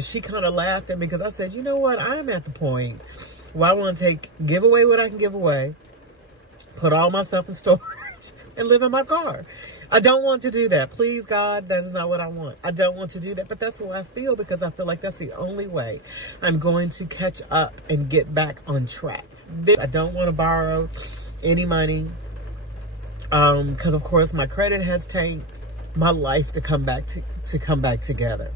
She kind of laughed at me because I said, you know what? I'm at the point where I want to give away what I can give away, put all my stuff in storage, and live in my car. I don't want to do that. Please, God, that is not what I want. I don't want to do that, but that's how I feel because I feel like that's the only way I'm going to catch up and get back on track. I don't want to borrow any money because, of course, my credit has tanked my life to come back together.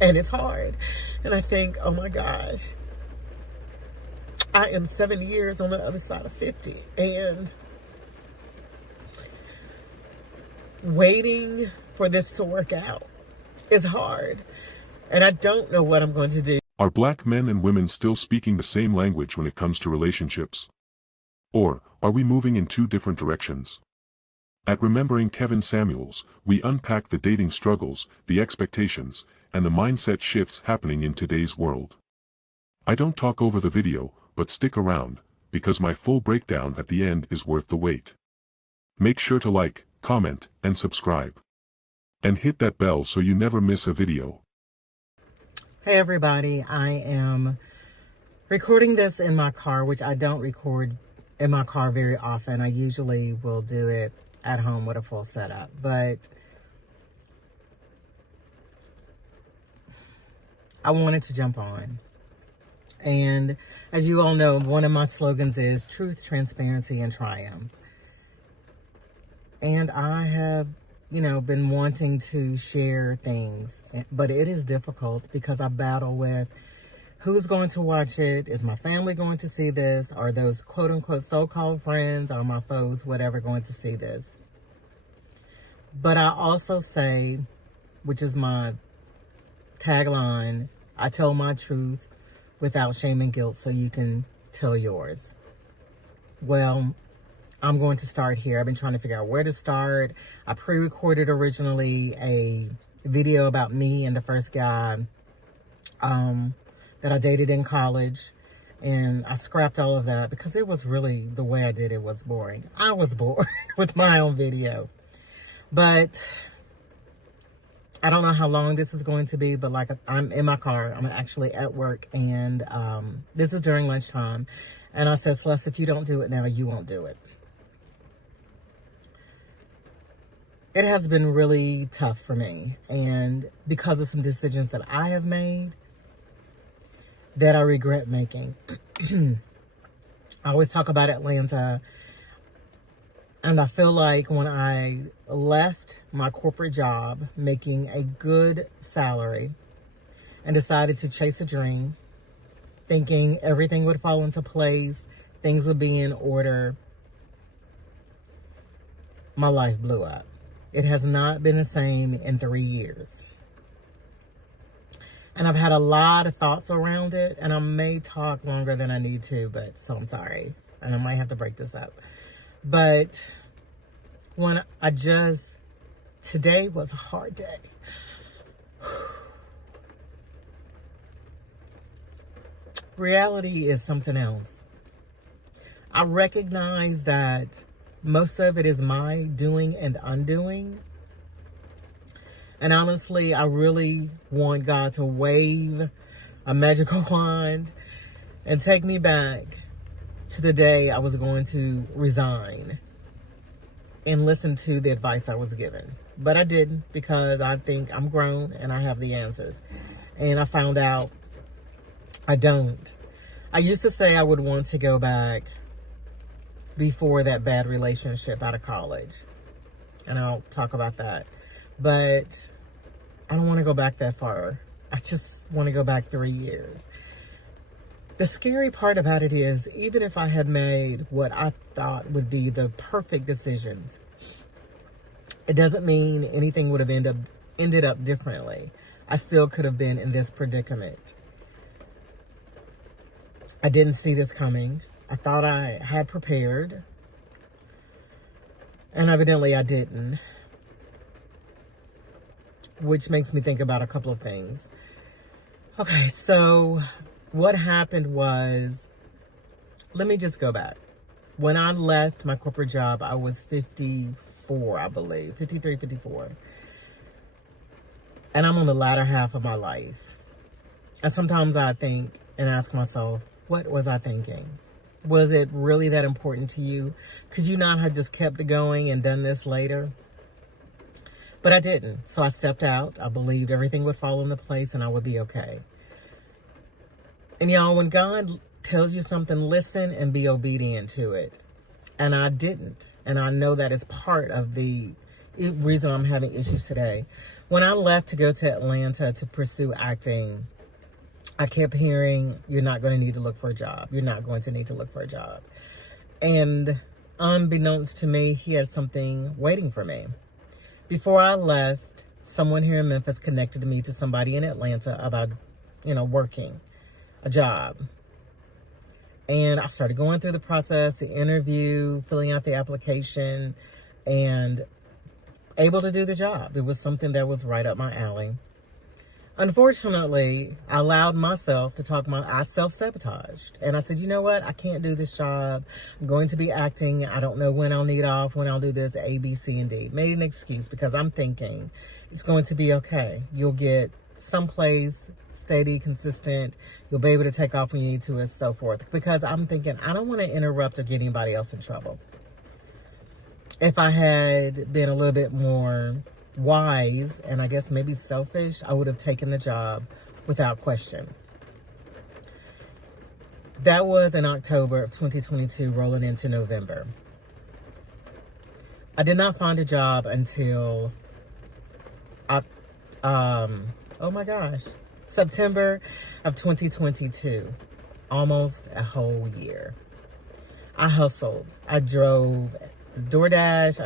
And it's hard. And I think, oh my gosh, I am 7 years on the other side of 50. And waiting for this to work out is hard. And I don't know what I'm going to do. Are black men and women still speaking the same language when it comes to relationships? Or are we moving in two different directions? At Remembering Kevin Samuels, we unpack the dating struggles, the expectations, and the mindset shifts happening in today's world. I don't talk over the video, but stick around, because my full breakdown at the end is worth the wait. Make sure to like, comment, and subscribe. And hit that bell so you never miss a video. Hey everybody, I am recording this in my car, which I don't record in my car very often. I usually will do it at home with a full setup, but I wanted to jump on. And as you all know, one of my slogans is truth, transparency, and triumph. And I have, been wanting to share things, but it is difficult because I battle with who's going to watch it. Is my family going to see this? Are those quote unquote so-called friends or my foes, whatever, going to see this? But I also say, which is my tagline, I tell my truth without shame and guilt so you can tell yours. Well, I'm going to start here. I've been trying to figure out where to start. I pre-recorded originally a video about me and the first guy that I dated in college. And I scrapped all of that because it was really, the way I did it was boring. I was bored with my own video. But I don't know how long this is going to be, but like I'm in my car. I'm actually at work and this is during lunchtime. And I said, Celeste, if you don't do it now, you won't do it. It has been really tough for me, and because of some decisions that I have made that I regret making. I always talk about Atlanta, and I feel like when I left my corporate job making a good salary and decided to chase a dream, thinking everything would fall into place, things would be in order, my life blew up. It has not been the same in 3 years. And I've had a lot of thoughts around it, and I may talk longer than I need to, but so I'm sorry. And I might have to break this up. But when today was a hard day. Reality is something else. I recognize that most of it is my doing and undoing. And honestly, I really want God to wave a magical wand and take me back to the day I was going to resign and listen to the advice I was given. But I didn't, because I think I'm grown and I have the answers. And I found out I don't. I used to say I would want to go back before that bad relationship out of college. And I'll talk about that. But I don't want to go back that far. I just want to go back 3 years. The scary part about it is, even if I had made what I thought would be the perfect decisions, it doesn't mean anything would have ended up differently. I still could have been in this predicament. I didn't see this coming. I thought I had prepared, and evidently I didn't, which makes me think about a couple of things. Okay, so what happened was, let me just go back. When I left my corporate job, I was 54, I believe, 53, 54. And I'm on the latter half of my life. And sometimes I think and ask myself, what was I thinking? Was it really that important to you? Could you not have just kept it going and done this later? But I didn't. So I stepped out. I believed everything would fall into place and I would be okay. And y'all, when God tells you something, listen and be obedient to it. And I didn't. And I know that is part of the reason I'm having issues today. When I left to go to Atlanta to pursue acting, I kept hearing, you're not going to need to look for a job. You're not going to need to look for a job. And unbeknownst to me, he had something waiting for me. Before I left, someone here in Memphis connected me to somebody in Atlanta about, working a job. And I started going through the process, the interview, filling out the application, and able to do the job. It was something that was right up my alley. Unfortunately, I allowed myself to I self-sabotaged. And I said, you know what? I can't do this job. I'm going to be acting. I don't know when I'll need off, when I'll do this, A, B, C, and D. Made an excuse because I'm thinking it's going to be okay. You'll get someplace steady, consistent. You'll be able to take off when you need to and so forth. Because I'm thinking, I don't want to interrupt or get anybody else in trouble. If I had been a little bit more wise and I guess maybe selfish, I would have taken the job without question. That was in October of 2022, rolling into November. I did not find a job until September of 2022, almost a whole year. I hustled. I drove DoorDash.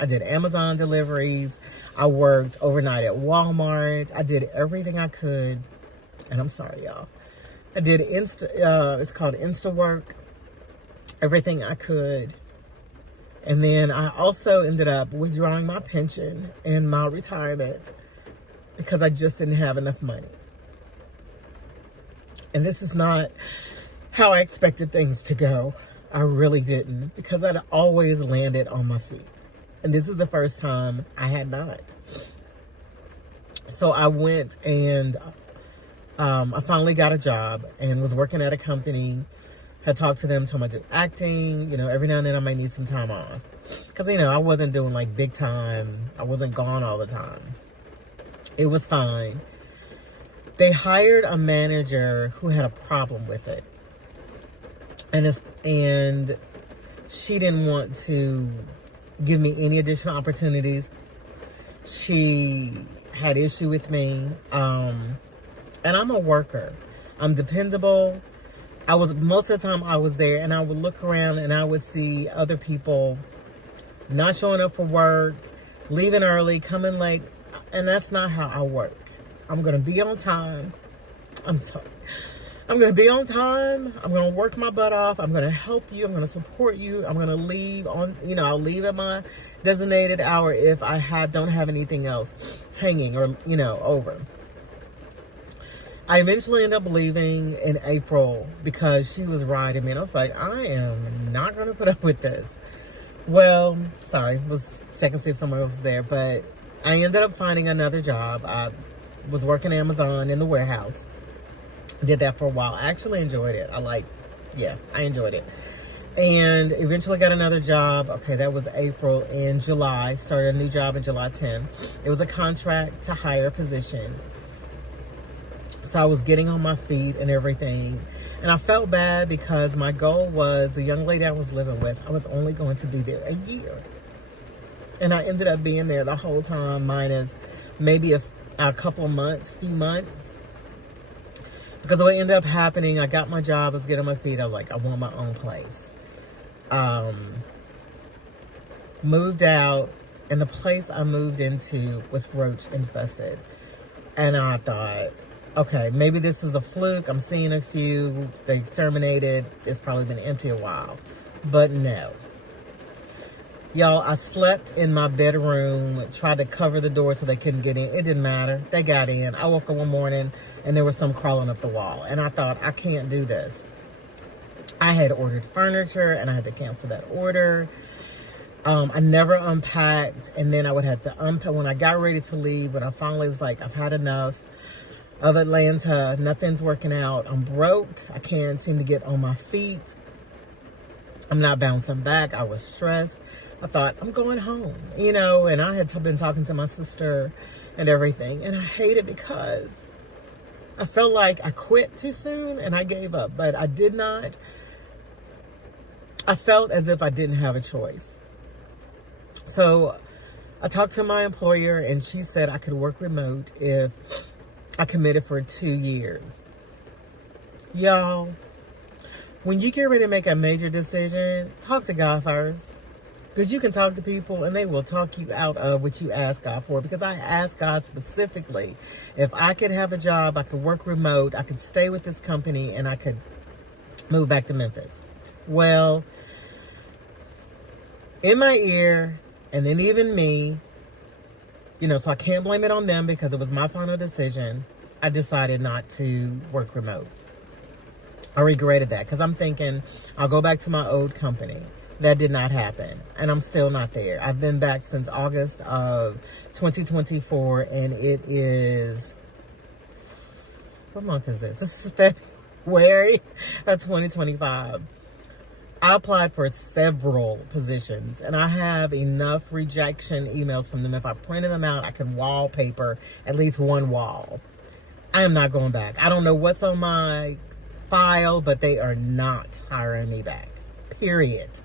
I did Amazon deliveries. I worked overnight at Walmart. I did everything I could. And I'm sorry, y'all. I did it's called InstaWork. Everything I could. And then I also ended up withdrawing my pension and my retirement because I just didn't have enough money. And this is not how I expected things to go. I really didn't, because I'd always landed on my feet. And this is the first time I had not. So I went and I finally got a job and was working at a company. Had talked to them, told them I do acting. Every now and then I might need some time off. Because, I wasn't doing like big time. I wasn't gone all the time. It was fine. They hired a manager who had a problem with it. And she didn't want to give me any additional opportunities. She had issue with me. And I'm a worker. I'm dependable. Most of the time I was there and I would look around and I would see other people not showing up for work, leaving early, coming late. And that's not how I work. I'm going to be on time. I'm sorry. I'm going to be on time. I'm going to work my butt off. I'm going to help you. I'm going to support you. I'm going to leave on, I'll leave at my designated hour if I don't have anything else hanging or, over. I eventually ended up leaving in April because she was riding me. And I was like, I am not going to put up with this. Well, sorry, was checking to see if someone else was there. But I ended up finding another job. I was working Amazon in the warehouse. Did that for a while. I actually enjoyed it. I enjoyed it. And eventually got another job. Okay, that was April. In July, started a new job in July 10. It was a contract to hire position. So I was getting on my feet and everything. And I felt bad because my goal was the young lady I was living with, I was only going to be there a year. And I ended up being there the whole time, minus maybe a couple of months, few months. Because what ended up happening, I got my job, I was getting on my feet, I was like, I want my own place. Moved out, and the place I moved into was roach infested. And I thought, okay, maybe this is a fluke. I'm seeing a few. They exterminated. It's probably been empty a while. But no. Y'all, I slept in my bedroom, tried to cover the door so they couldn't get in. It didn't matter. They got in. I woke up one morning and there was some crawling up the wall. And I thought, I can't do this. I had ordered furniture and I had to cancel that order. I never unpacked, and then I would have to unpack when I got ready to leave. When I finally was like, I've had enough of Atlanta. Nothing's working out. I'm broke. I can't seem to get on my feet. I'm not bouncing back. I was stressed. I thought, I'm going home, and I had been talking to my sister and everything. And I hate it because I felt like I quit too soon and I gave up, but I did not. I felt as if I didn't have a choice. So I talked to my employer and she said I could work remote if I committed for 2 years. Y'all, when you get ready to make a major decision, talk to God first. Because you can talk to people and they will talk you out of what you ask God for. Because I asked God specifically, if I could have a job, I could work remote, I could stay with this company, and I could move back to Memphis. Well, in my ear, and then even me, so I can't blame it on them because it was my final decision. I decided not to work remote. I regretted that because I'm thinking I'll go back to my old company. That did not happen, and I'm still not there. I've been back since August of 2024, and it is, what month is this? This is February of 2025. I applied for several positions, and I have enough rejection emails from them. If I printed them out, I could wallpaper at least one wall. I am not going back. I don't know what's on my file, but they are not hiring me back, period.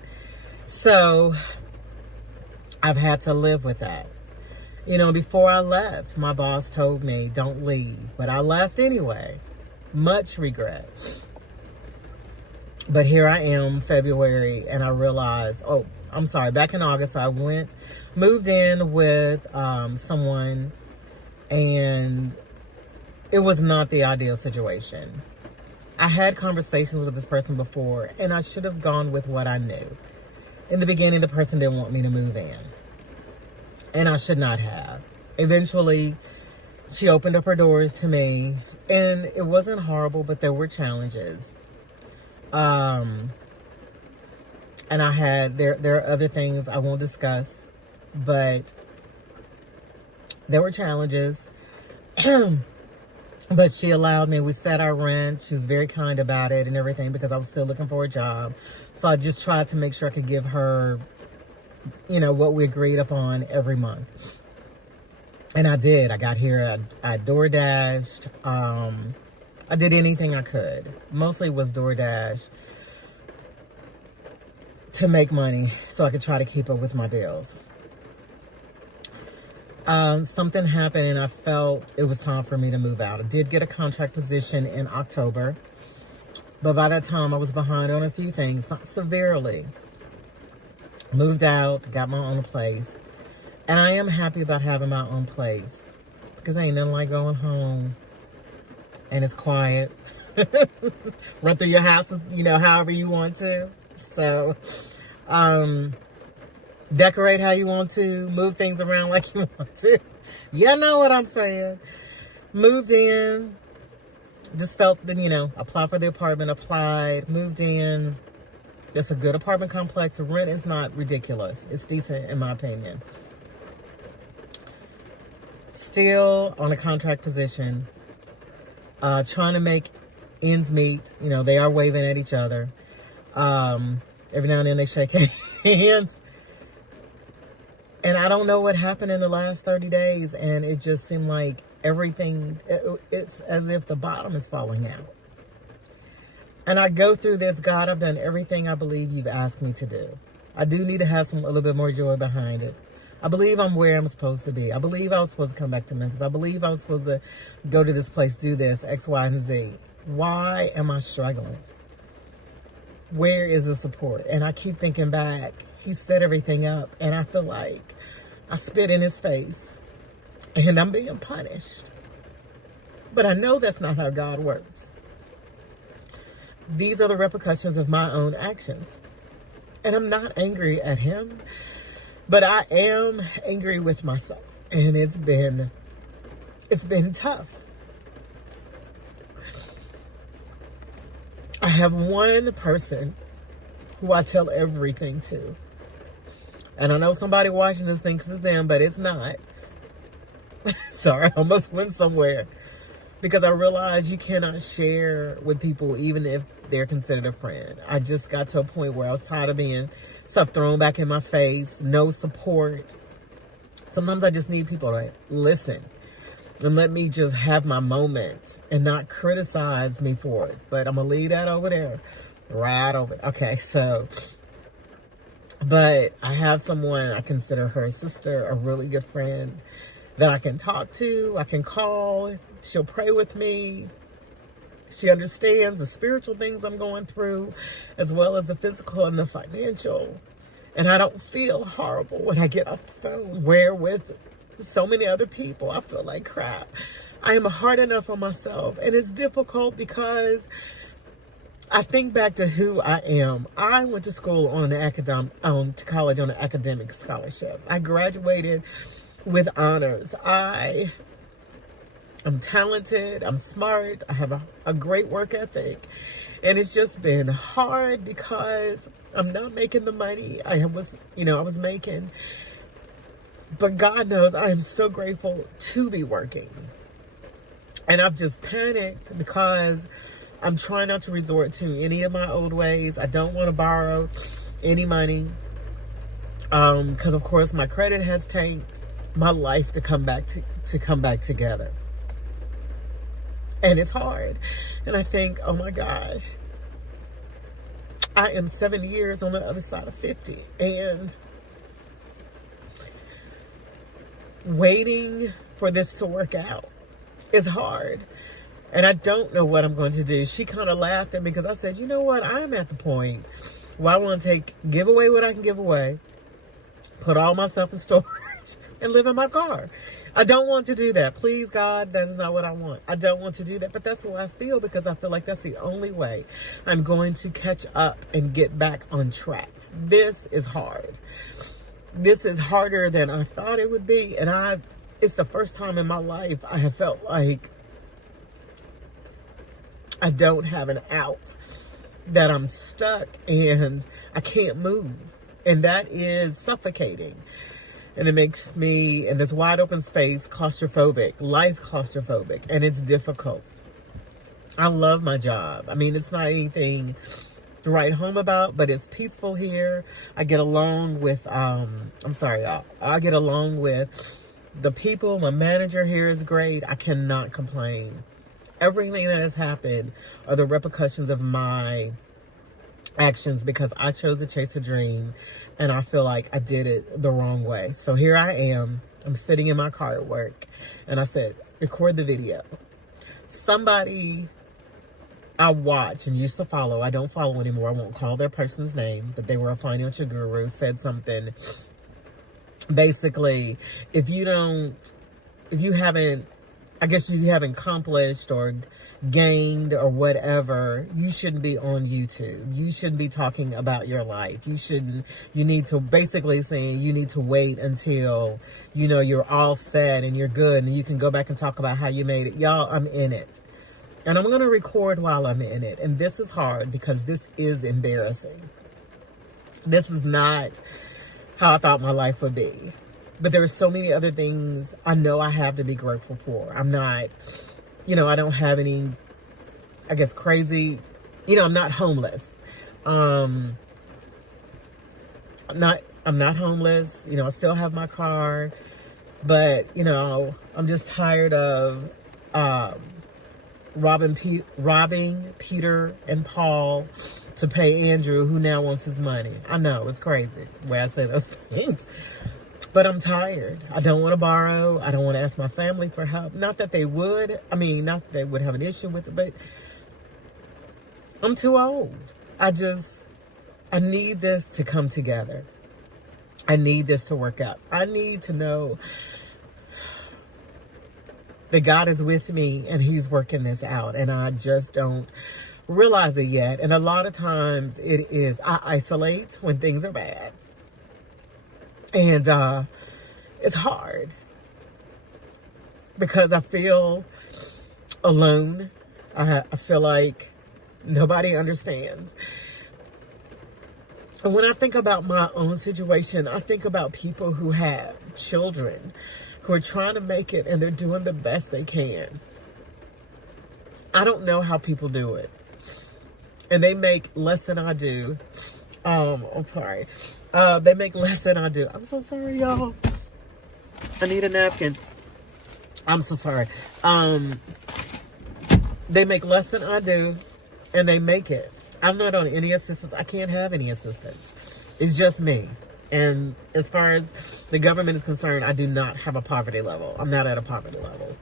So I've had to live with that. Before I left, my boss told me, don't leave. But I left anyway. Much regret. But here I am, February, and I realized, back in August, I moved in with someone, and it was not the ideal situation. I had conversations with this person before, and I should have gone with what I knew. In the beginning, the person didn't want me to move in, and I should not have. Eventually, she opened up her doors to me, and it wasn't horrible, but there were challenges. And there are other things I won't discuss, but there were challenges. But she allowed me, we set our rent. She was very kind about it and everything because I was still looking for a job. So I just tried to make sure I could give her, what we agreed upon every month. And I did. I got here, I DoorDashed. I did anything I could. Mostly was DoorDash to make money so I could try to keep up with my bills. Something happened and I felt it was time for me to move out. I did get a contract position in October, but by that time I was behind on a few things, not severely. Moved out, got my own place, and I am happy about having my own place because ain't nothing like going home and it's quiet. Run through your house, however you want to. So, decorate how you want to, move things around like you want to. You know what I'm saying. Moved in, just felt that, apply for the apartment, applied, moved in. It's a good apartment complex. The rent is not ridiculous. It's decent in my opinion. Still on a contract position, trying to make ends meet. They are waving at each other. Every now and then they shake hands. And I don't know what happened in the last 30 days. And it just seemed like everything, it's as if the bottom is falling out. And I go through this, God, I've done everything I believe you've asked me to do. I do need to have a little bit more joy behind it. I believe I'm where I'm supposed to be. I believe I was supposed to come back to Memphis. I believe I was supposed to go to this place, do this, X, Y, and Z. Why am I struggling? Where is the support? And I keep thinking back. He set everything up, and I feel like I spit in his face, and I'm being punished. But I know that's not how God works. These are the repercussions of my own actions. And I'm not angry at him, but I am angry with myself. And it's been tough. I have one person who I tell everything to. And I know somebody watching this thinks it's them, but it's not. Sorry, I almost went somewhere. Because I realized you cannot share with people even if they're considered a friend. I just got to a point where I was tired of being stuff thrown back in my face, no support. Sometimes I just need people to listen and let me just have my moment and not criticize me for it. But I'm going to leave that over there. Right over there. Okay, so, but I have someone, I consider her sister, a really good friend that I can talk to, I can call, she'll pray with me. She understands the spiritual things I'm going through, as well as the physical and the financial. And I don't feel horrible when I get off the phone, where with so many other people, I feel like crap. I am hard enough on myself, and it's difficult because I think back to who I am. I went to school on to college on an academic scholarship. I graduated with honors. I'm talented, I'm smart, I have a great work ethic. And it's just been hard because I'm not making the money I was making. But God knows I am so grateful to be working. And I've just panicked because I'm trying not to resort to any of my old ways. I don't want to borrow any money. Because of course my credit has tanked. My life to come back together. And it's hard. And I think, oh my gosh, I am 7 years on the other side of 50. And waiting for this to work out is hard. And I don't know what I'm going to do. She kind of laughed at me because I said, you know what? I'm at the point where I want to give away what I can give away, put all my stuff in storage, and live in my car. I don't want to do that. Please, God, that is not what I want. I don't want to do that, but that's how I feel because I feel like that's the only way I'm going to catch up and get back on track. This is hard. This is harder than I thought it would be, and it's the first time in my life I have felt like I don't have an out, that I'm stuck and I can't move, and that is suffocating. And it makes me, in this wide open space, claustrophobic, life claustrophobic, and it's difficult. I love my job. I mean, it's not anything to write home about, but it's peaceful here. I get along with, I get along with the people. My manager here is great. I cannot complain. Everything that has happened are the repercussions of my actions because I chose to chase a dream. And I feel like I did it the wrong way. So here I am. I'm sitting in my car at work. And I said, record the video. Somebody I watch and used to follow, I don't follow anymore. I won't call their person's name. But they were a financial guru, said something. Basically, if you haven't accomplished or gained or whatever, you shouldn't be on YouTube. You shouldn't be talking about your life. You need to basically saying you need to wait until, you're all set and you're good and you can go back and talk about how you made it. Y'all, I'm in it. And I'm going to record while I'm in it. And this is hard because this is embarrassing. This is not how I thought my life would be. But there are so many other things I know I have to be grateful for. I'm not, I don't have any, crazy, I'm not homeless. I'm not homeless. I still have my car. But, I'm just tired of robbing Peter and Paul to pay Andrew, who now wants his money. I know, it's crazy the way I say those things. But I'm tired. I don't want to borrow. I don't want to ask my family for help. Not that they would. Not that they would have an issue with it, but I'm too old. I need this to come together. I need this to work out. I need to know that God is with me and He's working this out. And I just don't realize it yet. And a lot of times I isolate when things are bad. And it's hard because I feel alone. I feel like nobody understands. And when I think about my own situation, I think about people who have children who are trying to make it and they're doing the best they can. I don't know how people do it. And they make less than I do. I'm sorry. They make less than I do. I'm so sorry, y'all. I need a napkin. I'm so sorry. They make less than I do, and they make it. I'm not on any assistance. I can't have any assistance. It's just me. And as far as the government is concerned, I do not have a poverty level. I'm not at a poverty level.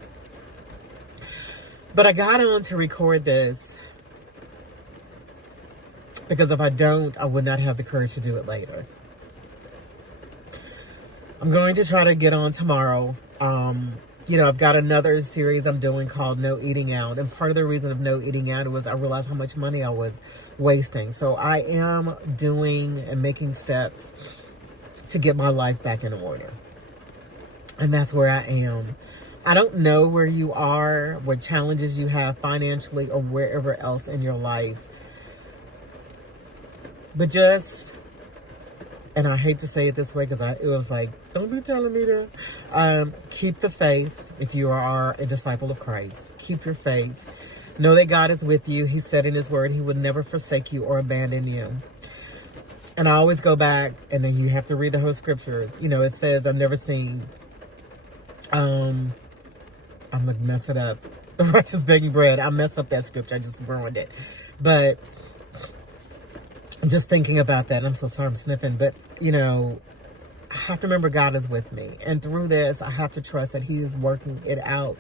But I got on to record this because if I don't, I would not have the courage to do it later. I'm going to try to get on tomorrow. I've got another series I'm doing called No Eating Out. And part of the reason of no eating out was I realized how much money I was wasting. So I am doing and making steps to get my life back in order. And that's where I am. I don't know where you are, what challenges you have financially or wherever else in your life. But and I hate to say it this way because it was like, don't be telling me that. Keep the faith if you are a disciple of Christ. Keep your faith. Know that God is with you. He said in his word, he would never forsake you or abandon you. And I always go back, and then you have to read the whole scripture. It says, I've never seen, I'm going to mess it up. The righteous begging bread. I messed up that scripture. I just ruined it. But just thinking about that, and I'm so sorry I'm sniffing, but, I have to remember God is with me. And through this, I have to trust that he is working it out.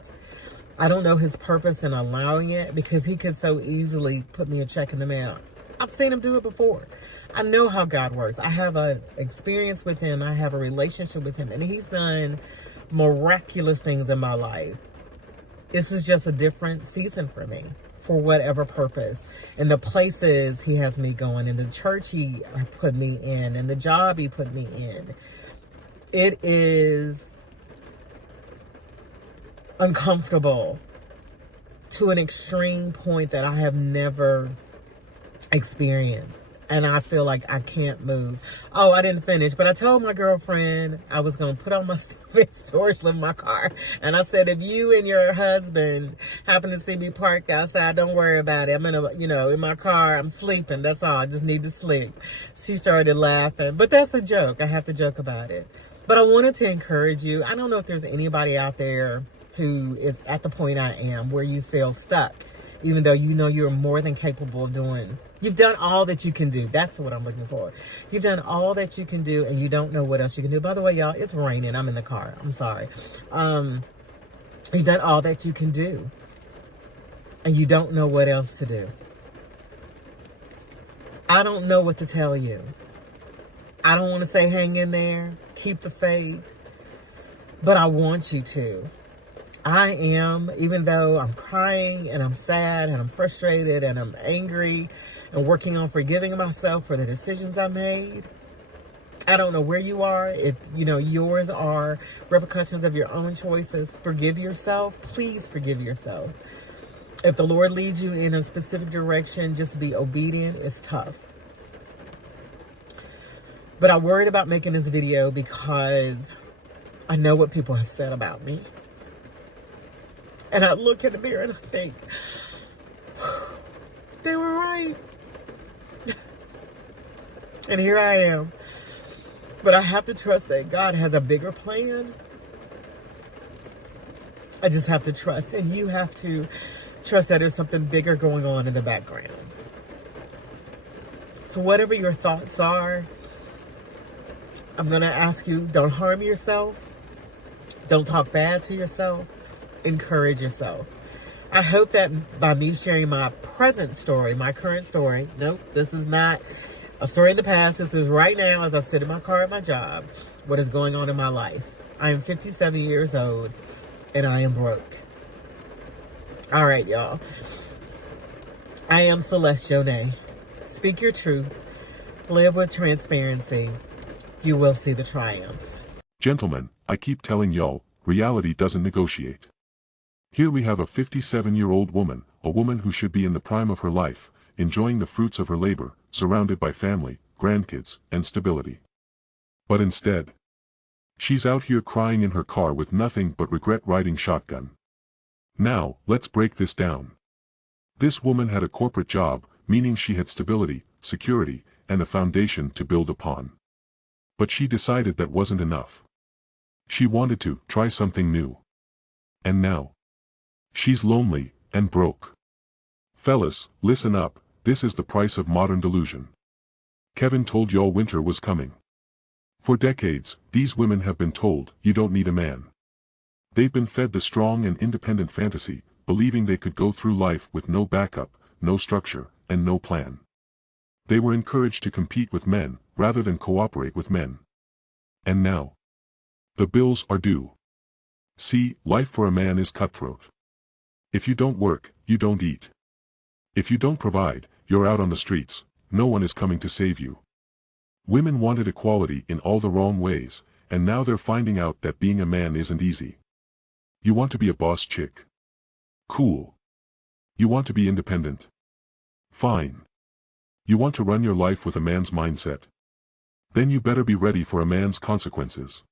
I don't know his purpose in allowing it because he could so easily put me a check in the mail. I've seen him do it before. I know how God works. I have an experience with him. I have a relationship with him. And he's done miraculous things in my life. This is just a different season for me, for whatever purpose. And the places he has me going, and the church he put me in, and the job he put me in. It is uncomfortable to an extreme point that I have never experienced. And I feel like I can't move. Oh, I didn't finish. But I told my girlfriend I was going to put all my stuff in storage in my car. And I said, if you and your husband happen to see me parked outside, don't worry about it. I'm in my car. I'm sleeping. That's all. I just need to sleep. She started laughing. But that's a joke. I have to joke about it. But I wanted to encourage you. I don't know if there's anybody out there who is at the point I am where you feel stuck, even though you're more than capable of doing. You've done all that you can do. That's what I'm looking for. You've done all that you can do, and you don't know what else you can do. By the way, y'all, it's raining. I'm in the car. I'm sorry. You've done all that you can do, and you don't know what else to do. I don't know what to tell you. I don't want to say hang in there, keep the faith, but I want you to. I am, even though I'm crying and I'm sad and I'm frustrated and I'm angry and working on forgiving myself for the decisions I made. I don't know where you are. If, yours are repercussions of your own choices, forgive yourself. Please forgive yourself. If the Lord leads you in a specific direction, just be obedient. It's tough. But I worried about making this video because I know what people have said about me. And I look in the mirror and I think, they were right. And here I am. But I have to trust that God has a bigger plan. I just have to trust. And you have to trust that there's something bigger going on in the background. So whatever your thoughts are, I'm going to ask you, don't harm yourself. Don't talk bad to yourself. Encourage yourself. I hope that by me sharing my present story, my current story, nope, this is not a story in the past. This is right now as I sit in my car at my job, what is going on in my life. I am 57 years old and I am broke. All right, y'all. I am Celeste Jonay. Speak your truth. Live with transparency. You will see the triumph. Gentlemen, I keep telling y'all, reality doesn't negotiate. Here we have a 57-year-old woman, a woman who should be in the prime of her life, enjoying the fruits of her labor, surrounded by family, grandkids, and stability. But instead, she's out here crying in her car with nothing but regret riding shotgun. Now, let's break this down. This woman had a corporate job, meaning she had stability, security, and a foundation to build upon. But she decided that wasn't enough. She wanted to try something new. And now, she's lonely and broke. Fellas, listen up, this is the price of modern delusion. Kevin told y'all winter was coming. For decades, these women have been told, you don't need a man. They've been fed the strong and independent fantasy, believing they could go through life with no backup, no structure, and no plan. They were encouraged to compete with men, rather than cooperate with men. And now, the bills are due. See, life for a man is cutthroat. If you don't work, you don't eat. If you don't provide, you're out on the streets, no one is coming to save you. Women wanted equality in all the wrong ways, and now they're finding out that being a man isn't easy. You want to be a boss chick? Cool. You want to be independent? Fine. You want to run your life with a man's mindset? Then you better be ready for a man's consequences.